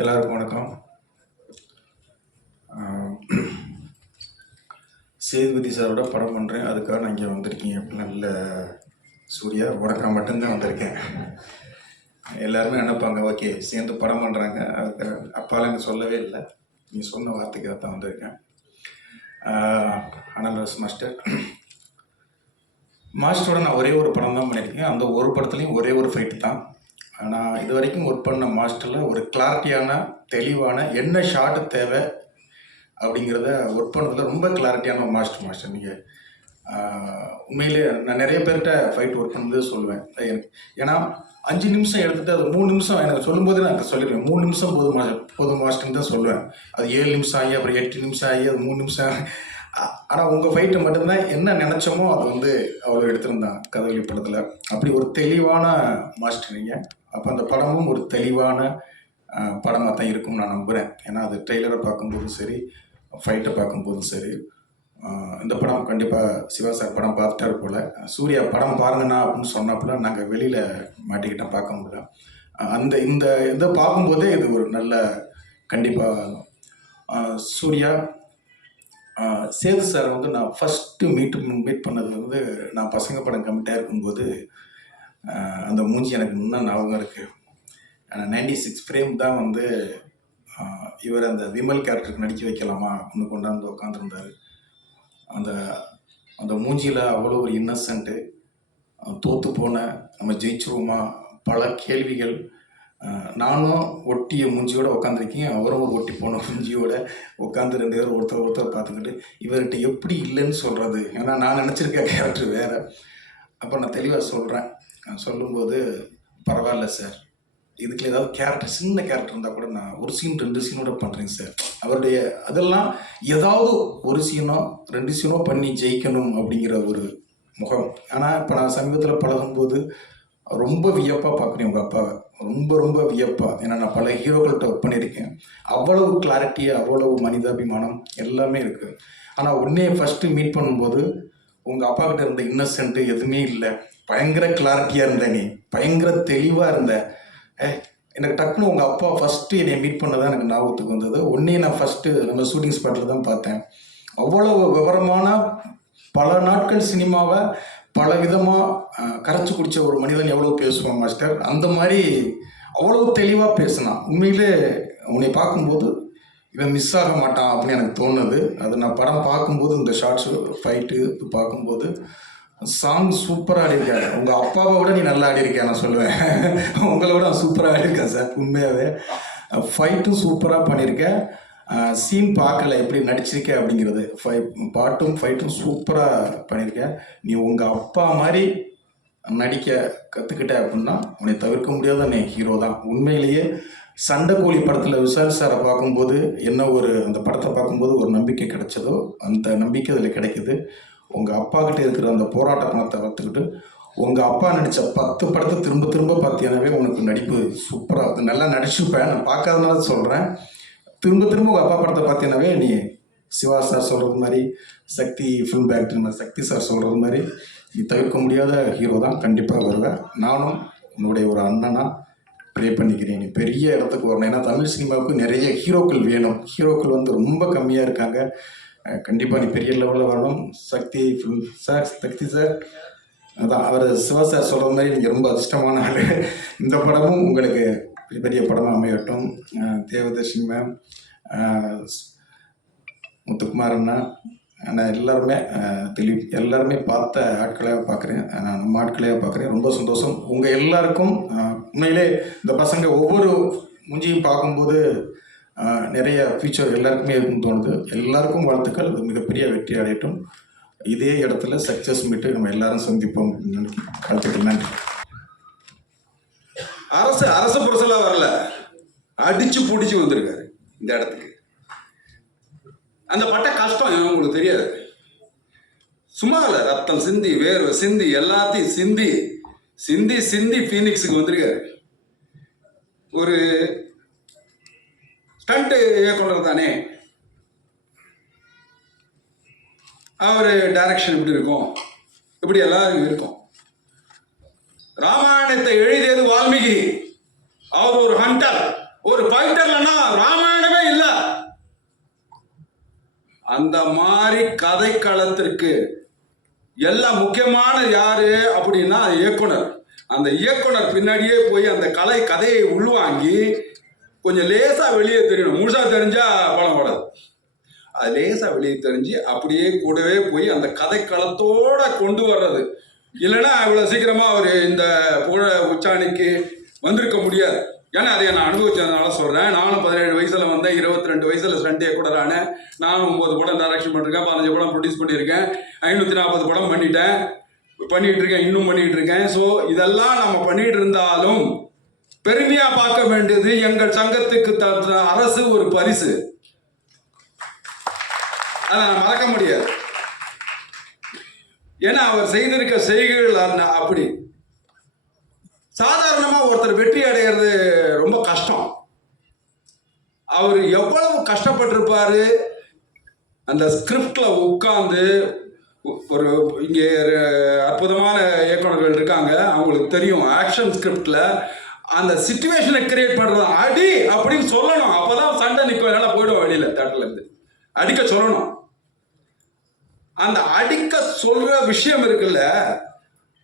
எல்லாருக்கும் வணக்கம். சேதுபதி சாரோட படம் பண்ணுறேன் அதுக்காக நான் இங்கே வந்திருக்கீங்க நல்ல சூர்யா உனக்கு நான் மட்டும்தான் வந்திருக்கேன். எல்லாருமே நினைப்பாங்க ஓகே சேர்ந்து படம் பண்ணுறாங்க அதுக்கு அப்பாலாம் எனக்கு சொல்லவே இல்லை. நீ சொன்ன வார்த்தைக்காக தான் வந்திருக்கேன். அனல்ரஸ் மாஸ்டர். மாஸ்டரோட நான் ஒரே ஒரு படம் தான் பண்ணியிருக்கேன். அந்த ஒரு படத்துலையும் ஒரே ஒரு ஃபைட்டு தான். நான் இது வரைக்கும் ஒர்க் பண்ண மாஸ்டரில் ஒரு கிளாரிட்டியான தெளிவான என்ன ஷாட்டு தேவை? அப்படிங்கிறத ஒர்க் பண்ணதில் ரொம்ப கிளாரிட்டியான ஒரு மாஸ்டர் மாஸ்டர் நீங்கள் உண்மையிலே நான் நிறைய பேர்கிட்ட ஃபைட் ஒர்க் பண்ணது சொல்லுவேன். எனக்கு ஏன்னா அஞ்சு நிமிஷம் எடுத்துகிட்டு அது மூணு நிமிஷம் எனக்கு சொல்லும்போது நான் சொல்லிடுவேன். மூணு நிமிஷம் போதும் மாஸ்டர் போதும் மாஸ்டர்னு தான் சொல்லுவேன். அது ஏழு நிமிஷம் ஆகி அப்புறம் எட்டு நிமிஷம் ஆகி அது மூணு நிமிஷம் ஆனால் உங்கள் ஃபைட்டு மட்டும்தான் என்ன நினச்சோமோ அது வந்து அவ்வளோ எடுத்திருந்தான் கதவளி படத்தில். அப்படி ஒரு தெளிவான மாஸ்டர் நீங்கள் அப்போ அந்த படமும் ஒரு தெளிவான படமாக தான் இருக்கும்னு நான் நம்புகிறேன் ஏன்னா அது ட்ரெய்லரை பார்க்கும்போதும் சரி ஃபைட்டை பார்க்கும்போதும் சரி இந்த படம் கண்டிப்பாக சிவா சார் படம் பார்த்துட்டாரு போல். சூர்யா படம் பாருங்கண்ணா அப்படின்னு சொன்னப்பல நாங்கள் வெளியில் மாட்டிக்கிட்டோம் பார்க்க முடியல. அந்த இந்த இதை பார்க்கும்போதே இது ஒரு நல்ல கண்டிப்பாக சூர்யா சேது சார் வந்து நான் ஃபஸ்ட்டு மீட் மீட் பண்ணது வந்து நான் பசங்க படம் கமிட்டாக இருக்கும்போது அந்த மூஞ்சி எனக்கு இன்னும் ஞாபகம் இருக்குது நைன்டி சிக்ஸ் ஃப்ரேம் தான் வந்து இவர் அந்த விமல் கேரக்டருக்கு நடிக்க வைக்கலாமா அப்படின்னு கொண்டாந்து உட்காந்துருந்தாரு அந்த அந்த மூஞ்சியில் அவ்வளோ ஒரு இன்னசென்ட்டு தோற்று போன நம்ம ஜெயிச்சிருவோமா? பல கேள்விகள். நானும் ஒட்டிய மூஞ்சியோட உட்காந்துருக்கேன் அவரும் ஒரு ஒட்டி போன மூஞ்சியோட உட்காந்து ரெண்டு பேரும் ஒருத்தர் ஒருத்தர் பார்த்துக்கிட்டு இவர்கிட்ட எப்படி இல்லைன்னு சொல்கிறது ஏன்னா நான் நினச்சிருக்க கேரக்டர் வேறு. அப்போ நான் தெளிவாக சொல்கிறேன் சொல்லும்போது பரவாயில்ல சார். இதுக்கு ஏதாவது கேரக்டர் சின்ன கேரக்டர் இருந்தால் கூட நான் ஒரு சீன் ரெண்டு சீனோட பண்ணுறேன் சார். அவருடைய அதெல்லாம் ஏதாவது ஒரு சீனோ ரெண்டு சீனோ பண்ணி ஜெயிக்கணும் அப்படிங்கிற ஒரு முகம். ஆனால் இப்போ நான் சமீபத்தில் பழகும்போது ரொம்ப வியப்பாக பார்க்குறேன் உங்கள் அப்பாவை. ரொம்ப ரொம்ப வியப்பாக ஏன்னா நான் பல ஹீரோக்கள்கிட்ட ஒர்க் பண்ணியிருக்கேன். அவ்வளவு கிளாரிட்டி அவ்வளவு மனிதாபிமானம் எல்லாமே இருக்குது ஆனால் உன்னையே ஃபஸ்ட்டு மீட் பண்ணும்போது உங்கள் அப்பா கிட்ட இருந்த இன்னசென்ட்டு எதுவுமே இல்லை. பயங்கர கிளாரிட்டியாக இருந்த நீ. பயங்கர தெளிவாக இருந்த. ஏ எனக்கு டக்குன்னு உங்கள் அப்பா ஃபஸ்ட்டு என்னை மீட் பண்ணதான் எனக்கு ஞாபகத்துக்கு வந்தது. ஒன்றே நான் ஃபஸ்ட்டு நம்ம ஷூட்டிங் ஸ்பாட்டில் தான் பார்த்தேன். அவ்வளோ விவரமான பல நாட்கள் சினிமாவை பல விதமாக கரைச்சி குடித்த ஒரு மனிதன் எவ்வளோ பேசுவான் மாஸ்டர் அந்த மாதிரி அவ்வளோ தெளிவாக பேசினான். உண்மையிலே உன்னை பார்க்கும்போது இவன் மிஸ் ஆக மாட்டான் அப்படின்னு எனக்கு தோணுது. அது நான் படம் பார்க்கும்போது இந்த ஷார்ட்ஸ் ஃபைட்டு பார்க்கும்போது சாங் சூப்பராக ஆடிருக்காரு. உங்கள் அப்பாவை விட நீ நல்லா ஆடிருக்கேன் நான் சொல்லுவேன். உங்களை விட சூப்பராக ஆடிருக்கேன் சார் உண்மையாகவே ஃபைட்டும் சூப்பராக பண்ணியிருக்கேன் சீன் பார்க்கல எப்படி நடிச்சிருக்க அப்படிங்கிறது. ஃபை பாட்டும் ஃபைட்டும் சூப்பராக பண்ணியிருக்கேன் நீ உங்கள் அப்பா மாதிரி நடிக்க கற்றுக்கிட்ட அப்படின்னா உன்னை தவிர்க்க முடியாத நீ ஹீரோ தான். உண்மையிலேயே சண்டைக்கோழி படத்தில் விசால் சாரை பார்க்கும்போது என்ன ஒரு அந்த படத்தை பார்க்கும்போது ஒரு நம்பிக்கை கிடைச்சதோ அந்த நம்பிக்கை அதில் கிடைக்குது. உங்கள் அப்பா கிட்ட இருக்கிற அந்த போராட்ட பணத்தை வளர்த்துக்கிட்டு உங்கள் அப்பா நடித்த பத்து படத்தை திரும்ப திரும்ப பார்த்தீங்கன்னாவே உனக்கு நடிப்பு சூப்பராக நல்லா நடிச்சிருப்பேன். நான் பார்க்காதனால சொல்கிறேன் திரும்ப திரும்ப உங்கள் அப்பா படத்தை பார்த்தீங்கன்னாவே நீ சிவா சார் சொல்கிறது மாதிரி சக்தி ஃபிலிம் பேக்டரி மாதிரி சக்தி சார் சொல்கிறது மாதிரி நீ தவிர்க்க முடியாத ஹீரோ தான் கண்டிப்பாக வருவேன் நானும் உன்னுடைய ஒரு அண்ணனாக ப்ரே பண்ணிக்கிறேன். நீ பெரிய இடத்துக்கு வரணும். ஏன்னா தமிழ் சினிமாவுக்கு நிறைய ஹீரோக்கள் வேணும். ஹீரோக்கள் வந்து ரொம்ப கம்மியாக இருக்காங்க. கண்டிப்பாக நீ பெரிய லெவலில் வரணும். Sakthi film sir Sakthi sir அதான் அவர் சிவா சார் சொல்கிற மாதிரி நீங்கள் ரொம்ப அதிர்ஷ்டமான ஆள். இந்த படமும் உங்களுக்கு பெரிய படமாக அமையட்டும். தேவதர்ஷினி மேம் முத்துக்குமார் அண்ணா நான் எல்லாருமே தெளி திலீப் எல்லாருமே பார்த்த ஆட்களையாக பார்க்குறேன் நான் நம்ம ஆட்களையாக பார்க்குறேன் ரொம்ப சந்தோஷம். உங்கள் எல்லாருக்கும் உண்மையிலே இந்த பசங்க ஒவ்வொரு மூஞ்சியும் பார்க்கும்போது நிறைய ஃபியூச்சர் எல்லாருக்குமே இருக்குன்னு தோணுது. எல்லாருக்கும் வாழ்த்துக்கள். அது மிகப்பெரிய வெற்றி அடையட்டும். இதே இடத்துல சக்ஸஸ் மீட்டு நம்ம எல்லாரும் சந்திப்போம். வாழ்த்துக்கள். நன்றி. அரசு அரசு புரசலாக வரல. அடிச்சு பிடிச்சி வந்திருக்காரு இந்த இடத்துக்கு. அந்த பட்ட கஷ்டம் உங்களுக்கு தெரியாது. சும்மா இல்லை. ரத்தம் சிந்தி வேர்வை சிந்தி எல்லாத்தையும் சிந்தி சிந்தி சிந்தி ஃபீனிக்ஸுக்கு வந்திருக்காரு. ஒரு கண்டு இயக்குனர் தானே? அவர் டைரக்ஷன் இப்படி இருக்கும்? இப்படி எல்லாம் இருக்கும்? ராமாயணத்தை எழுதியது வால்மீகி. அவர் ஒரு ஹண்டர் ஒரு பைண்டர்லன்னா ராமாயணமே இல்லை. அந்த மாதிரி கதைக்களத்திற்கு எல்லாம் முக்கியமான யாரு அப்படின்னா இயக்குனர். அந்த இயக்குனர் பின்னாடியே போய் அந்த கலை கதையை உள்வாங்கி கொஞ்சம் லேசா வெளியே தெரியணும். முழுசா தெரிஞ்சா படம் ஓடாது அது லேசா வெளியே தெரிஞ்சு அப்படியே கூடவே போய் அந்த கதைக்களத்தோட கொண்டு வர்றது. இல்லைன்னா இவ்வளோ சீக்கிரமா அவர் இந்த புகழ உச்சாணிக்கு வந்திருக்க முடியாது. ஏன்னா அதை நான் அனுபவிச்சதுனால சொல்றேன். நானும் பதினேழு வயசுல வந்தேன். இருபத்தி ரெண்டு வயசுல சண்டே கூட ஆனேன் நானும் ஒன்பது படம் டைரக்ஷன் பண்ணிருக்கேன். பதினஞ்சு படம் ப்ரொடியூஸ் பண்ணியிருக்கேன். ஐநூத்தி நாற்பது படம் பண்ணிட்டேன். பண்ணிட்டு இருக்கேன். இன்னும் பண்ணிட்டு இருக்கேன். ஸோ இதெல்லாம் நம்ம பண்ணிட்டு இருந்தாலும் பெருமையா பார்க்க வேண்டியது எங்கள் சங்கத்துக்கு தந்த அரசு ஒரு பரிசு. அதை மறக்க முடியாது. ஏன்னா அவர் செய்திருக்க செய்கைகள் அப்படி. சாதாரணமா ஒருத்தர் வெற்றி அடைகிறது ரொம்ப கஷ்டம். அவர் எவ்வளவு கஷ்டப்பட்டிருப்பாரு? அந்த ஸ்கிரிப்ட்ல உட்கார்ந்து ஒரு இங்கே அற்புதமான இயக்குநர்கள் இருக்காங்க. அவங்களுக்கு தெரியும். ஆக்ஷன் ஸ்கிரிப்ட்ல அந்த சுச்சுவேஷனை கிரியேட் பண்றது அடி அப்படின்னு சொல்லணும். அப்பதான் சண்டை நிற்கும் என்னால போயிடும் வழியில தேட்டர்ல இருந்து. அடிக்க சொல்லணும். அந்த அடிக்க சொல்ற விஷயம் இருக்குல்ல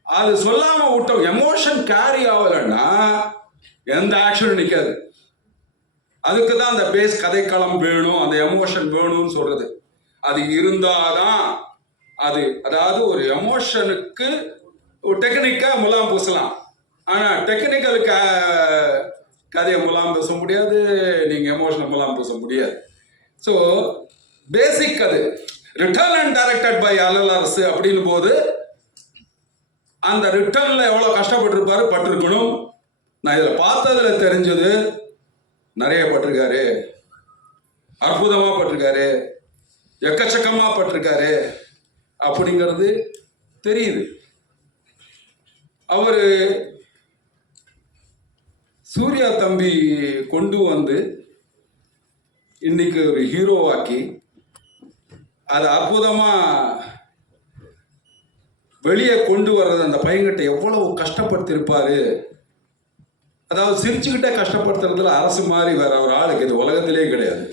அது சொல்லாம விட்டோம் எமோஷன் கேரி ஆகலைன்னா எந்த ஆக்ஷனும் நிற்காது அதுக்கு தான் அந்த பேஸ் கதைக்களம் வேணும் அந்த எமோஷன் வேணும்னு சொல்றது. அது இருந்தாதான் அது அதாவது ஒரு எமோஷனுக்கு ஒரு டெக்னிக்கா முலாம் பூசலாம். ஆனா க கதையை முலாம் பேச முடியாது நீங்க எமோஷனல் முலாம் பேச முடியாது. ஸோ பேசிக் அது ரிட்டர்ன் அண்ட் டைரக்டட் பை அரசு அப்படின்னு போது அந்த ரிட்டர்ன்ல எவ்வளோ கஷ்டப்பட்டிருப்பாரு? பட்டிருக்கணும். நான் இதில் பார்த்ததுல தெரிஞ்சது நிறைய பட்டிருக்காரு. அற்புதமாக பட்டிருக்காரு. எக்கச்சக்கமாக பட்டிருக்காரு. அப்படிங்கிறது தெரியுது. அவர் சூர்யா தம்பி கொண்டு வந்து இன்னைக்கு ஒரு ஹீரோவாக்கி அது அற்புதமாக வெளியே கொண்டு வர்றது அந்த பையன்கிட்ட எவ்வளவு கஷ்டப்படுத்திருப்பாரு. அதாவது சிரிச்சுக்கிட்டே கஷ்டப்படுத்துறதுல அரசு மாதிரி வேற ஒரு ஆளுக்கு இது உலகத்திலே கிடையாது.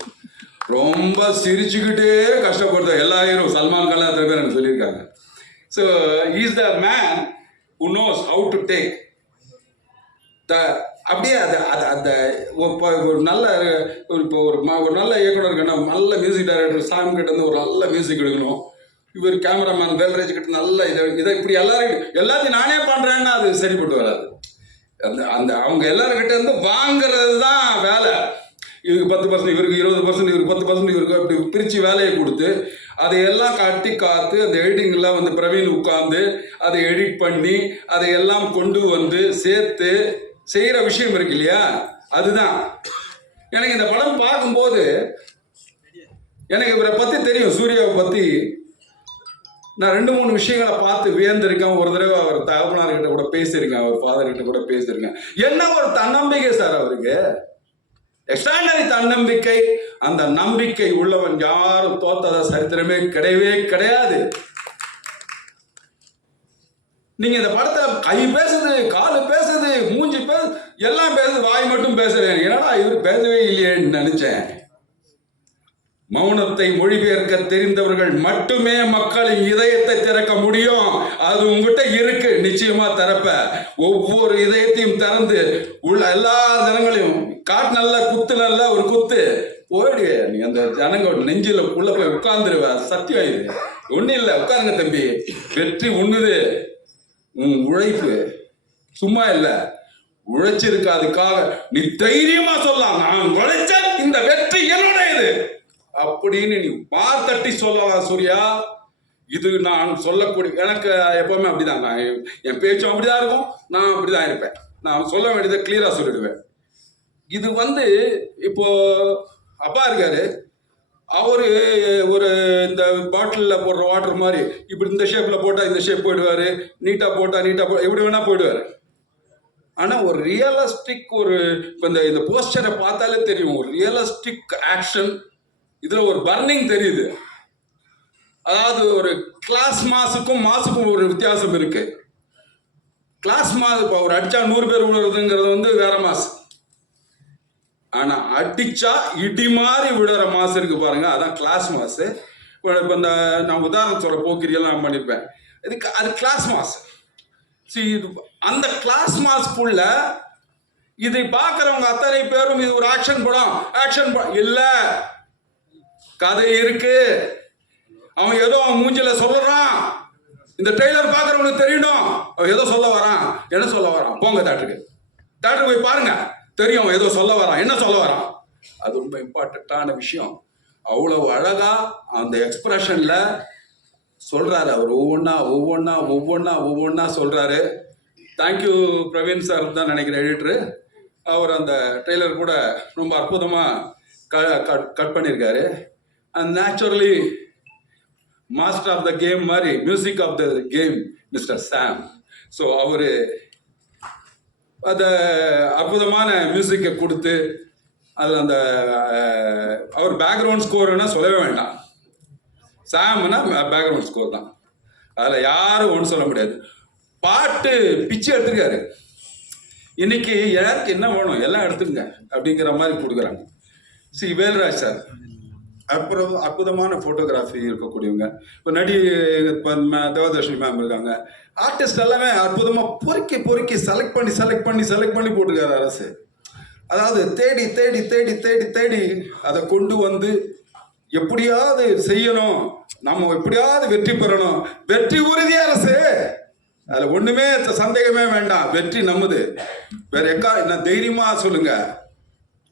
ரொம்ப சிரிச்சுக்கிட்டே கஷ்டப்படுத்த எல்லா ஹீரோ சல்மான் கான் அத்தனை பேர் எனக்கு சொல்லியிருக்காங்க. So is the man who knows how to take the அப்படியே அது அது அந்த ஒரு ஒரு நல்ல இப்போ ஒரு மா ஒரு நல்ல இயக்குனர் இருக்கணும் நல்ல மியூசிக் டைரக்டர் சாமி கிட்ட இருந்து ஒரு நல்ல மியூசிக் எடுக்கணும். இவர் கேமராமேன் வேல்ராஜ் கிட்ட நல்ல இதை இதை இப்படி எல்லாரும் எல்லாத்தையும் நானே பண்ணுறேன்னா அது சரிப்பட்டு வராது. அந்த அந்த அவங்க எல்லாருக்கிட்ட இருந்து வாங்குறது தான் வேலை. இவருக்கு பத்து பர்சன்ட் இவருக்கு இருபது பர்சன்ட் இவருக்கு பத்து பர்சன்ட் இவருக்கு அப்படி பிரித்து வேலையை கொடுத்து அதையெல்லாம் கட்டி காத்து அந்த எடிட்டிங்லாம் வந்து பிரவீன் உட்காந்து அதை எடிட் பண்ணி அதையெல்லாம் கொண்டு வந்து சேர்த்து செய்கிற விஷயம் இருக்கு இல்லையா? அதுதான். எனக்கு இந்த படம் பார்க்கும்போது எனக்கு இவரை பற்றி தெரியும். சூர்யாவை பற்றி நான் ரெண்டு மூணு விஷயங்களை பார்த்து வியந்திருக்கேன். ஒரு தடவை அவர் தகப்பனார்கிட்ட கூட பேசியிருக்கேன். அவர் ஃபாதர்கிட்ட கூட பேசியிருக்கேன். என்ன ஒரு தன்னம்பிக்கை சார் அவருக்கு? எக்ஸ்ட்ராடனரி தன்னம்பிக்கை. அந்த நம்பிக்கை உள்ளவன் யாரும் தோத்தத சரித்திரமே கிடையவே கிடையாது. நீங்க இந்த படத்தை கை பேசுது காலு பேசுது மூஞ்சி எல்லாம் பேச வாய் மட்டும் பேசுறேன் என்னடா இவர் பேசவே இல்லையேன்னு நினைச்சேன். மௌனத்தை மொழிபெயர்க்க தெரிந்தவர்கள் மட்டுமே மக்களின் இதயத்தை திறக்க முடியும். அது உங்ககிட்ட இருக்கு நிச்சயமா திறப்ப. ஒவ்வொரு இதயத்தையும் திறந்து உள்ள எல்லா ஜனங்களையும் காட்டு நல்ல குத்து நல்ல ஒரு குத்து. போயிடு நீ அந்த ஜனங்க நெஞ்சில உள்ள போய் உட்கார்ந்துருவ சத்தியம் இது ஒன்றும் இல்லை உட்காருங்க தம்பி. வெற்றி உண்ணுது. உன் உழைப்பு. சும்மா இல்லை. உழைச்சிருக்க அதுக்காக நீ தைரியமா சொல்லலாம் நான் உழைச்ச இந்த வெற்றி என்னுடையது. அப்படின்னு நீ வார்த்தட்டி சொல்லலாம் சூர்யா. இது நான் சொல்லக்கூடிய எனக்கு எப்பவுமே அப்படிதான். நான் என் பேச்சும் அப்படிதான் இருக்கும் நான் அப்படிதான் இருப்பேன். நான் சொல்ல வேண்டியதை கிளியரா சொல்லிடுவேன். இது வந்து இப்போ அப்பா இருக்காரு. அவரு ஒரு இந்த பாட்டிலில் போடுற வாட்டர் மாதிரி இப்படி இந்த ஷேப்பில் போட்டால் இந்த ஷேப் போயிடுவாரு. நீட்டாக போட்டால் நீட்டாக போ எப்படி வேணா போயிடுவாரு. ஆனால் ஒரு ரியலிஸ்டிக் ஒரு இப்போ இந்த இந்த போஸ்டரை பார்த்தாலே தெரியும். ஒரு ரியலிஸ்டிக் ஆக்ஷன் இதில் ஒரு பர்னிங் தெரியுது. அதாவது ஒரு கிளாஸ் மாஸுக்கும் மாசுக்கும் ஒரு வித்தியாசம் இருக்கு. கிளாஸ் மாஸ் இப்போ ஒரு அடிச்சா நூறு பேர் விழுறதுங்கிறது வந்து வேற மாஸ் ஆனா அடிச்சா இடி மாதிரி விழுற மாசு இருக்கு பாருங்க. அதான் கிளாஸ் மாசு இப்போ இந்த நான் உதாரணம் போக்கிரியெல்லாம் நான் பண்ணியிருப்பேன் இதுக்கு அது கிளாஸ் மாஸ் சரி இது அந்த கிளாஸ் மாஸ்க்குள்ள இதை பார்க்குறவங்க அத்தனை பேரும் இது ஒரு ஆக்ஷன் படம். ஆக்ஷன் படம் இல்லை. கதை இருக்கு. அவன் ஏதோ அவன் மூஞ்சில சொல்லுறான் இந்த ட்ரெய்லர் பார்க்குறவனுக்கு தெரியணும். அவன் ஏதோ சொல்ல வரான். என்ன சொல்ல வரான்? போங்க தேட்டருக்கு தேட்டருக்கு போய் பாருங்க. தெரியும் அவன் ஏதோ சொல்ல வரான். என்ன சொல்ல வரான்? அது ரொம்ப இம்பார்ட்டண்ட்டான விஷயம். அவ்வளவு அழகா அந்த எக்ஸ்பிரஷன்ல சொல்றாரு அவர் ஒவ்வொன்றா ஒவ்வொன்றா ஒவ்வொன்றா ஒவ்வொன்றா சொல்றாரு. தேங்க்யூ பிரவீன் சார் தான் நினைக்கிறேன் எடிட்டரு அவர் அந்த ட்ரெய்லர் கூட ரொம்ப அற்புதமாக க கட் கட் பண்ணியிருக்காரு and naturally master of the game மாதிரி music of the game mister Sam so அவர் அந்த அற்புதமான மியூசிக்கை கொடுத்து அதில் அந்த அவர் பேக்ரவுண்ட் ஸ்கோர்னா சொல்லவே வேண்டாம். சாம்னா பேக்ரவுண்ட் ஸ்கோர் தான். அதில் யாரும் ஒன்றும் சொல்ல முடியாது. பாட்டு பிச்சு எடுத்துருக்காரு. இன்னைக்கு யாருக்கு என்ன வேணும்? எல்லாம் எடுத்துருங்க அப்படிங்கிற மாதிரி கொடுக்குறாங்க. C Velraj sir. அப்புறம் அற்புதமான ஃபோட்டோகிராஃபி இருக்கக்கூடியவங்க. இப்போ நடி தேவதர்ஷினி மேம் இருக்காங்க. ஆர்டிஸ்ட் எல்லாமே அற்புதமாக பொறுக்கி பொறுக்கி செலக்ட் பண்ணி செலக்ட் பண்ணி செலக்ட் பண்ணி போட்டிருக்காரு அரசு. அதாவது தேடி தேடி தேடி தேடி தேடி அதை கொண்டு வந்து எப்படியாவது செய்யணும். நம்ம எப்படியாவது வெற்றி பெறணும். வெற்றி உறுதி அரசு. அதுல ஒண்ணுமே சந்தேகமே வேண்டாம். வெற்றி நம்மது. வேற எக்கா என்ன தைரியமா சொல்லுங்க.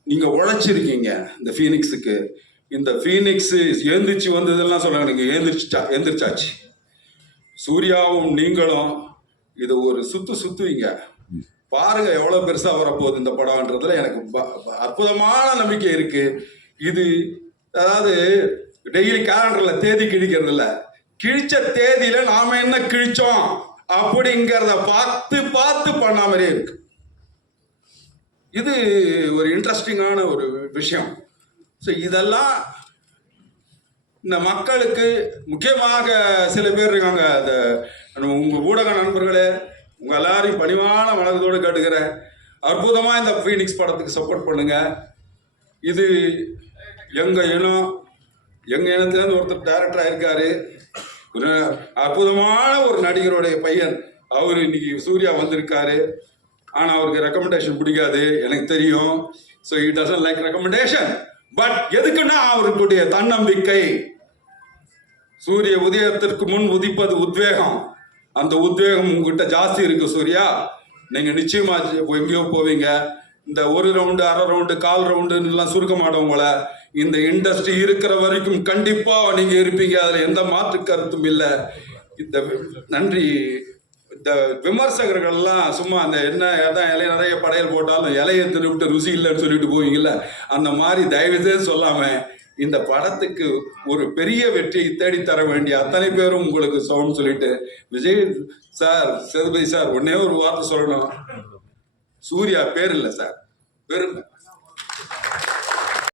நீங்க உழைச்சிருக்கீங்க. இந்த ஃபீனிக்ஸுக்கு. இந்த ஃபீனிக்ஸ் எழுந்திரிச்சு வந்ததெல்லாம் சொல்லுங்க நீங்க ஏந்திரிச்சா எந்திரிச்சாச்சு. சூர்யாவும் நீங்களும் இது ஒரு சுத்து சுத்துவீங்க. பாருங்க எவ்வளவு பெருசா வரப்போகுது இந்த படம்ன்றதுல எனக்கு ப- அற்புதமான நம்பிக்கை இருக்கு. இது அதாவது டெய்லி கேலண்டர்ல தேதி கிழிக்கிறது இல்ல கிழிச்ச தேதியில நாம என்ன கிழிச்சோம்? அப்படிங்கிறத பார்த்து பார்த்து பண்ண மாதிரியே இருக்கு. இது ஒரு இன்ட்ரெஸ்டிங்கான ஒரு விஷயம். ஸோ இதெல்லாம் இந்த மக்களுக்கு முக்கியமாக சில பேர் இருக்காங்க. அந்த உங்கள் உங்க ஊடக நண்பர்களே உங்க எல்லாரையும் பணிவான மனதோடு கேட்டுக்கிறேன். அற்புதமா இந்த ஃபீனிக்ஸ் படத்துக்கு சப்போர்ட் பண்ணுங்க. இது எங்கள் இனம் எங்கள் இனத்துலேருந்து ஒருத்தர் டேரக்டர் இருக்காரு ஒரு அற்புதமான ஒரு நடிகருடைய பையன். அவர் இன்னைக்கு சூர்யா வந்திருக்காரு. ஆனால் அவருக்கு ரெக்கமெண்டேஷன் பிடிக்காது. எனக்கு தெரியும். So it doesn't like recommendation but எதுக்குன்னா அவருடைய தன்னம்பிக்கை. சூரிய உதயத்திற்கு முன் உதிப்பது உத்வேகம். அந்த உத்வேகம் உங்ககிட்ட ஜாஸ்தி இருக்கு சூர்யா. நீங்க நிச்சயமா எங்கேயோ போவீங்க. இந்த ஒரு ரவுண்டு அரை ரவுண்டு கால் ரவுண்டுன்னு எல்லாம் சுருக்க மாட்டோம் இந்த இண்டஸ்ட்ரி இருக்கிற வரைக்கும் கண்டிப்பா நீங்க இருப்பீங்க. அதுல எந்த மாற்று கருத்தும் இல்லை. இந்த நன்றி. இந்த விமர்சகர்கள் எல்லாம் சும்மா அந்த என்ன எதான் இலையை நிறைய படையல் போட்டாலும் இலையை திருவிட்டு ருசி இல்லைன்னு சொல்லிட்டு போவீங்கல்ல. அந்த மாதிரி தயவு செய்து சொல்லாம இந்த படத்துக்கு ஒரு பெரிய வெற்றியை தேடித்தர வேண்டிய அத்தனை பேரும் உங்களுக்கு சவுண்ட் சொல்லிட்டு விஜய் சார் சேதுபதி சார் ஒன்னே ஒரு வார்த்தை சொல்லணும். சூர்யா பேர் இல்லை சார். பெருமை